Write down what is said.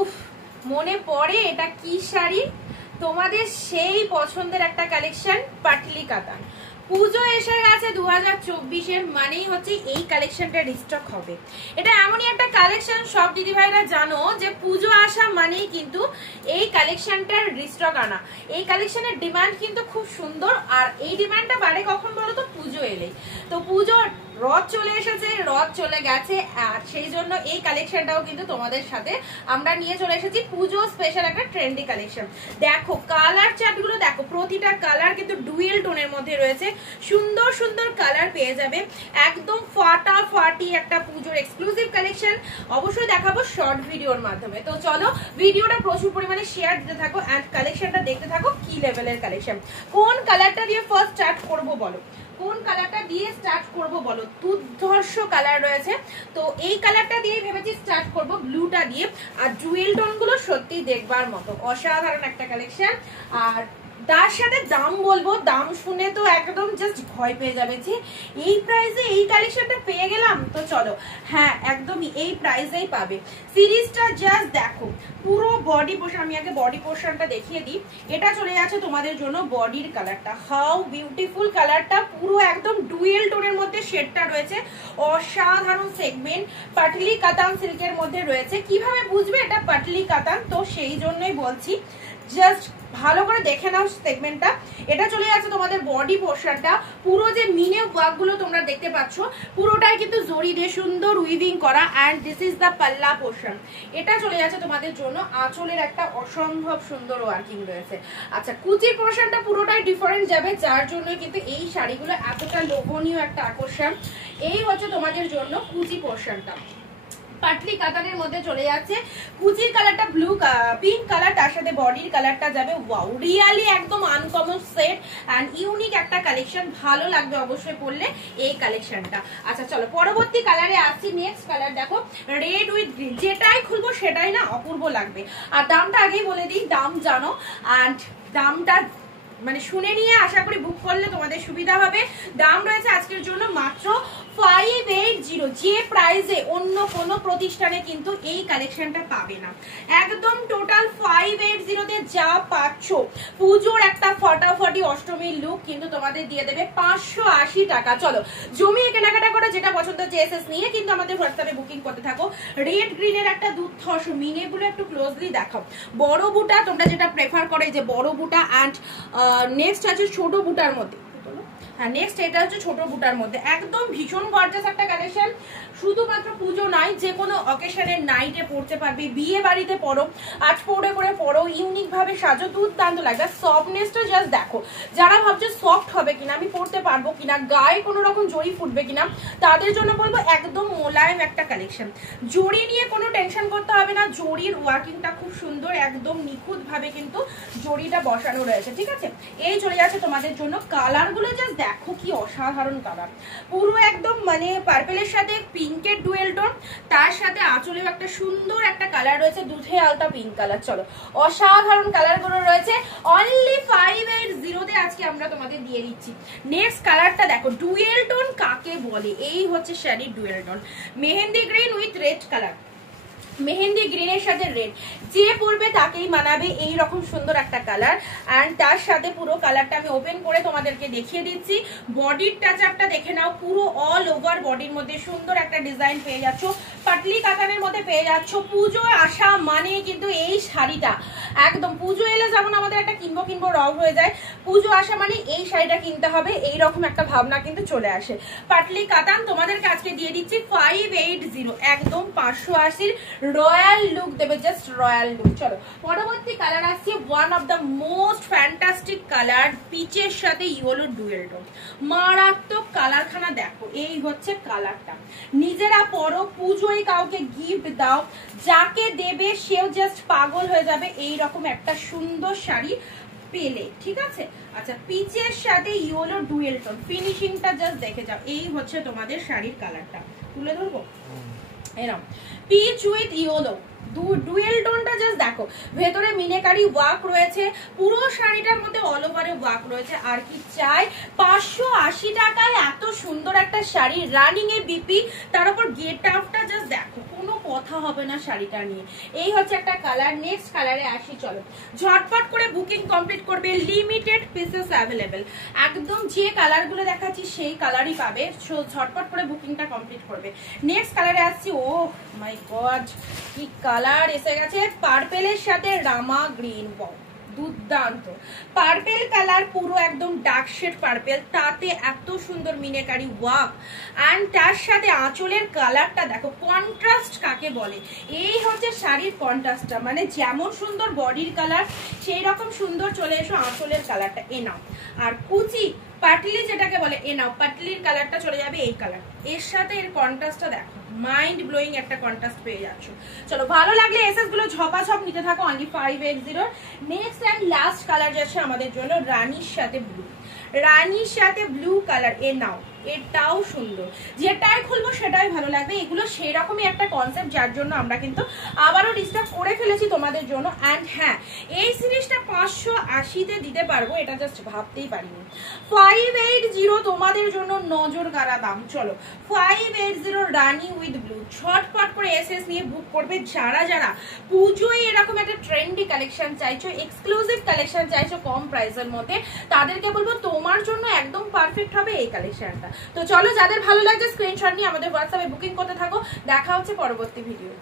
উফ, মনে পড়ে এটা কি শাড়ি, তোমাদের সেই পছন্দের একটা কালেকশন, পাটলি কাতান। পুজো এসে গেছে 2024-এর, মানেই হচ্ছে এই কালেকশনটা রিস্টক হবে। এটা এমনই একটা কালেকশন, সব দিদি ভাইরা জানো যে পুজো আসা মানেই কিন্তু এই কালেকশনটার রিস্টক আনা। এই কালেকশনের ডিমান্ড কিন্তু খুব সুন্দর, আর এই ডিমান্ডটা বাড়ে কখন বলো তো, পুজো এলেই। তো পুজো রথ চলে এসেছে, রথ চলে গেছে, আর সেই জন্য এই কালেকশনটাও কিন্তু তোমাদের সাথে আমরা নিয়ে চলে এসেছি। পুজো স্পেশাল একটা ট্রেন্ডি কালেকশন। দেখো কালার চার্টগুলো দেখো, প্রতিটা কালার কিন্তু ডুয়েল টোনের মধ্যে রয়েছে। সুন্দর সুন্দর কালার পেয়ে যাবে, একদম ফাটাফাটি একটা পুজোর এক্সক্লুসিভ কালেকশন। অবশ্যই দেখাবো শর্ট ভিডিওর মাধ্যমে। তো চলো ভিডিওটা প্রচুর পরিমাণে শেয়ার দিতে থাকো এন্ড কালেকশনটা দেখতে থাকো কি লেভেলের কালেকশন। কোন কালারটা দিয়ে ফার্স্ট স্টার্ট করবো বলো, কোন কালারটা দিয়ে স্টার্ট করব বলো? দুর্ধর্ষ কালার রয়েছে, তো এই কালারটা দিয়ে ভেবেছি স্টার্ট করব, ব্লুটা দিয়ে। আর জুয়েল টোন গুলো সত্যি দেখবার মতো, অসাধারণ একটা কালেকশন। আর তার সাথে দাম বলবো, দাম শুনে তো একদম জাস্ট ভয় পেয়ে যাবে যে এই প্রাইসে এই কালেকশনটা পেয়ে গেলাম। তো চলো, হ্যাঁ একদমই এই প্রাইসেই পাবে। সিরিজটা জাস্ট দেখো, পুরো বডি পোর্শন, আমি আগে বডি পোর্শনটা দেখিয়ে দিই। এটা চলে যাচ্ছে তোমাদের জন্য বডির কালারটা, হাউ বিউটিফুল কালারটা, পুরো একদম ডুয়েল টোনের মধ্যে শেডটা রয়েছে, অসাধারণ সেগমেন্ট। পাটলি কাতান সিল্কের মধ্যে রয়েছে। কিভাবে বুঝবে এটা পাটলি কাতান, তো সেই জন্যই বলছি, জাস্ট ভালো করে দেখে নাও সেগমেন্টটা। এটা চলে যাচ্ছে তোমাদের বডি পোর্শনটা, পুরো যে মিনে ওয়ার্ক গুলো তোমরা দেখতে পাচ্ছ পুরোটাই কিন্তু জরি দিয়ে সুন্দর উইভিং করা। এন্ড দিস ইজ দ্য পাল্লা পোর্শন। এটা চলে যাচ্ছে তোমাদের জন্য আঁচলের একটা অসম্ভব সুন্দর ওয়ার্কিং রয়েছে। আচ্ছা, কুচির পোর্শনটা পুরোটাই ডিফারেন্ট যাবে, যার জন্য কিন্তু এই শাড়িগুলো এতটা লোভনীয় একটা আকর্ষণ। এই হচ্ছে তোমাদের জন্য কুচি পোর্শনটা। পাটলি কাতানের মধ্যে চলে যাচ্ছে, কুচির কালারটা ব্লু পিঙ্ক কালার, তার সাথে বডির কালারটা যাবে। ওয়াও, রিয়ালি একদম আনকমন সেট এন্ড ইউনিক একটা কালেকশন, ভালো লাগবে অবশ্যই পরলে এই কালেকশনটা। আচ্ছা চলো পরবর্তী কালারে আসছি। নেক্সট কালার দেখো, রেড উইথ গ্রিন। যেটাই খুলবো সেটাই না অপূর্ব লাগবে। আর দামটা আগেই বলে দিই, দাম জানো, এন্ড দামটা মানে শুনে নিয়ে আশা করি বুক করলে তোমাদের সুবিধা হবে। দাম রয়েছে আজকের জন্য মাত্র 580, যে প্রাইসে অন্য কোনো প্রতিষ্ঠানে কিন্তু এই কালেকশনটা পাবে না। একদম টোটাল 580 যা পাচ্ছ, পুজোর একটা ফটাফটি অষ্টমীর লুক কিন্তু তোমাদের দিয়ে দেবে 580 টাকা। চলো জমিয়ে কেনাকাটা করে যেটা পছন্দ চেয়েছে নিয়ে কিন্তু আমাদের হোয়াটসঅ্যাপে বুকিং করতে থাকো। রেড গ্রিনের একটা দুর্ধর্ষ মিনেগুলো একটু ক্লোজলি দেখো, বড় বুটা তোমরা যেটা প্রেফার করো, এই যে বড় বুটা। অ্যান্ড নেক্সট আছে ছোট বুটার মধ্যে, হ্যাঁ নেক্সট এটা হচ্ছে ছোট বুটার মধ্যে, একদম ভীষণ গর্জাস একটা কালেকশন। শুধুমাত্র পুজো নয়, যে কোনো অকেশনের নাইটে পড়তে পারবে, বিয়ে বাড়িতে পড়ো, আজ পৌড়ে করে পড়ো, ইউনিক ভাবে সাজো, দুর্দান্ত লাগবে। সফটনেসটা জাস্ট দেখো, যারা ভাবছো সফট হবে কিনা, আমি পড়তে পারবো কিনা, গায়ে কোনো রকম জড়ি ফুটবে কিনা, তাদের জন্য বলবো একদম মোলায়েম একটা কালেকশন। জড়ি নিয়ে কোনো টেনশন করতে হবে না, জড়ির ওয়ার্কিংটা খুব সুন্দর, একদম নিখুঁত ভাবে কিন্তু জড়িটা বসানো রয়েছে, ঠিক আছে। এই চলে যাচ্ছে তোমাদের জন্য কালারগুলো, জাস্ট দেখো কি অসাধারণ কালার, পুরো একদম মানে পার্পেলের সাথে পিঙ্কের ডুয়েল টোন, তার সাথে আঁচলেও একটা সুন্দর একটা কালার রয়েছে, দুধে আলতা পিঙ্ক কালার। চলো অসাধারণ কালার গুলো রয়েছে, অনলি 580 আজকে আমরা তোমাদের দিয়ে দিচ্ছি। নেক্সট কালারটা দেখো, ডুয়েল টোন কাকে বলে, এই হচ্ছে শাড়ির dual tone, mehndi green with red colour. Mehndi গ্রিনের সাথে রেড, যে পরবে তাকেই মানাবে এই রকম সুন্দর একটা কালার। এন্ড তার সাথে পুরো কালারটা আমি ওপেন করে তোমাদেরকে দেখিয়ে দিচ্ছি। বডির টাচ আপটা দেখে নাও, পুরো অল ওভার বডির মধ্যে সুন্দর একটা ডিজাইন পেয়ে যাচ্ছ, পাটলি কাতানের মধ্যে পেয়ে যাচ্ছ। পুজো আসা মানে কিন্তু এই শাড়িটা একদম, পুজো এলে যেমন আমাদের একটা কিনবো কিনবো রব হয়ে যায়, পুজো আসা মানে এই শাড়িটা কিনতে হবে, এইরকম একটা ভাবনা কিন্তু চলে আসে। পাটলি কাতান তোমাদেরকে আজকে দিয়ে দিচ্ছি 580, একদম 580 রয়্যাল লুক দেবে, জাস্ট রয়্যাল লুক। চলো পরবর্তী কালার আসছে, one of the most fantastic colour, পিচের সাথে ইয়েলো ডুয়েল টোন, মারাত্মক কালারখানা দেখো। এই হচ্ছে কালারটা, নিজেরা পরো, পুজোয় কাউকে গিফট দাও, যাকে দেবে সেও জাস্ট পাগল হয়ে যাবে এইরকম একটা সুন্দর শাড়ি পেলে, ঠিক আছে। আচ্ছা, পিচের সাথে ইয়েলো ডুয়েল টোন, ফিনিশিংটা জাস্ট দেখে যাও। এই হচ্ছে তোমাদের শাড়ির কালারটা, তুলে ধরবো এরকম পিচ উইথ ইয়েলো ডুয়েল টোনটা, জাস্ট দেখো ভেতরে মিনেকারি ওয়ার্ক রয়েছে, পুরো শাড়িটার মধ্যে অল ওভারে ওয়ার্ক রয়েছে। আর কি চাই, 580 টাকায় এত সুন্দর একটা শাড়ি, রানিং এ বিপি, তার উপর গেট আপটা জাস্ট দেখো, কোনো কথা হবে না শাড়িটা নিয়ে। এই হচ্ছে একটা কালার। নেক্সট কালারে আসি, চলো ঝটপট করে বুকিং কমপ্লিট করবে, লিমিটেড পিসেস অ্যাভেলেবেল, একদম যে কালারগুলো দেখাচ্ছি সেই কালারই পাবে, ঝটপট করে বুকিংটা কমপ্লিট করবে। নেক্সট কালারে আসছি, ও মাই গড কি কালার এসে গেছে, পার্পেলের সাথে রামা গ্রিন, দুর্দান্ত পার্পেল কালার, পুরো একদম ডার্ক শেড পার্পেল, তাতে এত সুন্দর মিনাকারি ওয়ার্ক, অ্যান্ড তার সাথে আঁচলের কালারটা দেখো, কন্ট্রাস্ট কাকে বলে, এই হচ্ছে শাড়ির কন্ট্রাস্টটা, মানে যেমন সুন্দর বডির কালার সেই রকম সুন্দর চলে এসো আঁচলের কালারটা, এ নাও। আর কুচি পাটলি যেটাকে বলে, এ নাও পাটলির কালারটা চলে যাবে এই কালার, এর সাথে এর কন্ট্রাস্টটা দেখো, মাইন্ড ব্লোয়িং একটা কন্ট্রাস্ট পেয়ে যাচ্ছ। চলো ভালো লাগলে এসএস গুলো ঝপাঝপ নিতে থাকো, only 580। Next and last colour যাচ্ছে আমাদের জন্য রানীর সাথে ব্লু, রানীর সাথে ব্লু কালার, এ নাও, এটাও সুন্দর, যেটাই খুলবো সেটাই ভালো লাগবে। এগুলো সেরকমই একটা কনসেপ্ট, যার জন্য আমরা কিন্তু আবারও ডিস্টার্ব করে ফেলেছি তোমাদের জন্য। অ্যান্ড হ্যাঁ, এই সিরিজটা 580-তে দিতে পারবো, এটা জাস্ট ভাবতেই পারিনি। 580 তোমাদের জন্য নজর কাড়া দাম। চলো 580 রানী উইথ ব্লু, ঝটপট করে এসএস নিয়ে বুক করবে যারা যারা পুজোয় এরকম একটা ট্রেন্ডি কালেকশন চাইছো, এক্সক্লুসিভ কালেকশন চাইছো কম প্রাইসের মধ্যে, তাদেরকে বলবো তোমার জন্য একদম পারফেক্ট হবে এই কালেকশনটা। তো চলো যাদের ভালো লাগছে স্ক্রিনশট নিয়ে আমাদের হোয়াটসঅ্যাপে বুকিং করতে থাকো, দেখা হচ্ছে পরবর্তী ভিডিও।